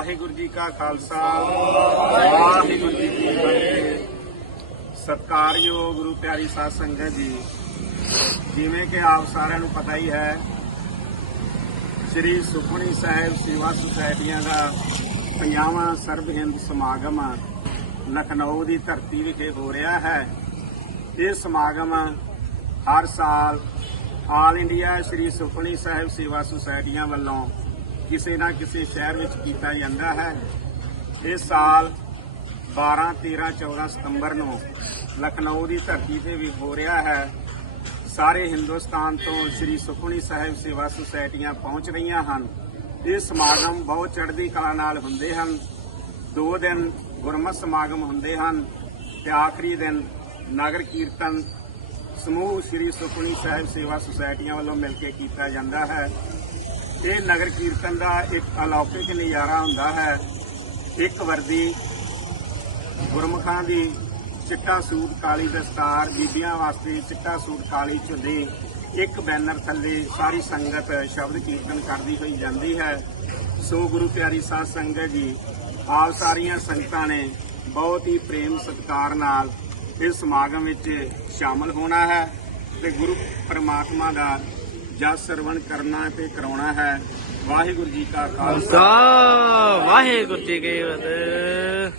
ਵਾਹਿਗੁਰੂ ਜੀ ਕਾ ਖਾਲਸਾ, ਵਾਹਿਗੁਰੂ ਜੀ ਕੀ ਫਤਿਹ। ਸਤਿਕਾਰਯੋਗ ਗੁਰੂ ਪਿਆਰੀ ਸਾਧ ਸੰਗਤ ਜੀ, ਜਿਵੇਂ ਕਿ ਆਪ ਸਾਰਿਆਂ ਨੂੰ ਪਤਾ ਹੀ ਹੈ, ਸ੍ਰੀ ਸੁਖਮਨੀ ਸਾਹਿਬ ਸੇਵਾ ਸੁਸਾਇਟੀਆਂ ਦਾ ਪੰਜਾਵਾਂ ਸਰਬ ਹਿੰਦ ਸਮਾਗਮ ਲਖਨਊ ਦੀ ਧਰਤੀ ਵਿਖੇ ਹੋ ਰਿਹਾ ਹੈ। ਇਹ ਸਮਾਗਮ ਹਰ ਸਾਲ ਆਲ ਇੰਡੀਆ ਸ੍ਰੀ ਸੁਖਮਨੀ ਸਾਹਿਬ ਸੇਵਾ ਸੁਸਾਇਟੀਆਂ ਵੱਲੋਂ ਕਿਸੇ ਨਾ ਕਿਸੇ ਸ਼ਹਿਰ ਵਿੱਚ ਕੀਤਾ ਜਾਂਦਾ ਹੈ। ਇਸ ਸਾਲ 12 13 14 ਸਤੰਬਰ ਨੂੰ ਲਖਨਊ ਦੀ ਧਰਤੀ ਤੇ ਵੀ ਹੋ ਰਿਹਾ ਹੈ। ਸਾਰੇ ਹਿੰਦੁਸਤਾਨ ਤੋਂ ਸ੍ਰੀ ਸੁਖਮਨੀ ਸਾਹਿਬ ਸੇਵਾ ਸੁਸਾਇਟੀਆਂ ਪਹੁੰਚ ਰਹੀਆਂ ਹਨ। ਇਹ ਸਮਾਗਮ ਬਹੁਤ ਚੜ੍ਹਦੀ ਕਲਾ ਨਾਲ ਹੁੰਦੇ ਹਨ। ਦੋ ਦਿਨ ਗੁਰਮਤਿ ਸਮਾਗਮ ਹੁੰਦੇ ਹਨ ਤੇ ਆਖਰੀ ਦਿਨ ਨਗਰ ਕੀਰਤਨ ਸਮੂਹ ਸ੍ਰੀ ਸੁਖਮਨੀ ਸਾਹਿਬ ਸੇਵਾ ਸੁਸਾਇਟੀਆਂ ਵੱਲੋਂ ਮਿਲ ਕੇ ਕੀਤਾ ਜਾਂਦਾ ਹੈ। ਇਹ ਨਗਰ ਕੀਰਤਨ ਦਾ ਇੱਕ ਅਲੌਕਿਕ ਨਜ਼ਾਰਾ ਹੁੰਦਾ ਹੈ। ਇੱਕ ਵਰਦੀ ਗੁਰਮੁਖਾਂ ਦੀ ਚਿੱਟਾ ਸੂਟ ਕਾਲੀ ਦਸਤਾਰ, ਬੀਬੀਆਂ ਵਾਸਤੇ ਚਿੱਟਾ ਸੂਟ ਕਾਲੀ ਝੁੱਲੀ ਇੱਕ ਬੈਨਰ ਥੱਲੇ ਸਾਰੀ ਸੰਗਤ ਸ਼ਬਦ ਕੀਰਤਨ ਕਰਦੀ ਹੋਈ ਜਾਂਦੀ ਹੈ। ਸੋ ਗੁਰੂ ਪਿਆਰੀ ਸਾਧ ਸੰਗਤ ਜੀ, ਆਪ ਸਾਰੀਆਂ ਸੰਗਤਾਂ ਨੇ ਬਹੁਤ ਹੀ ਪ੍ਰੇਮ ਸਤਿਕਾਰ ਨਾਲ ਇਸ ਸਮਾਗਮ ਵਿੱਚ ਸ਼ਾਮਲ ਹੋਣਾ ਹੈ ਤੇ ਗੁਰੂ ਪਰਮਾਤਮਾ ਦਾ ਜਸ ਸਰਵਣ ਕਰਨਾ ਤੇ ਕਰਾਉਣਾ ਹੈ। ਵਾਹਿਗੁਰੂ ਜੀ ਕਾ ਖਾਲਸਾ। ਵਾਹਿਗੁਰੂ ਜੀ ਕੀ ਫਤਿਹ।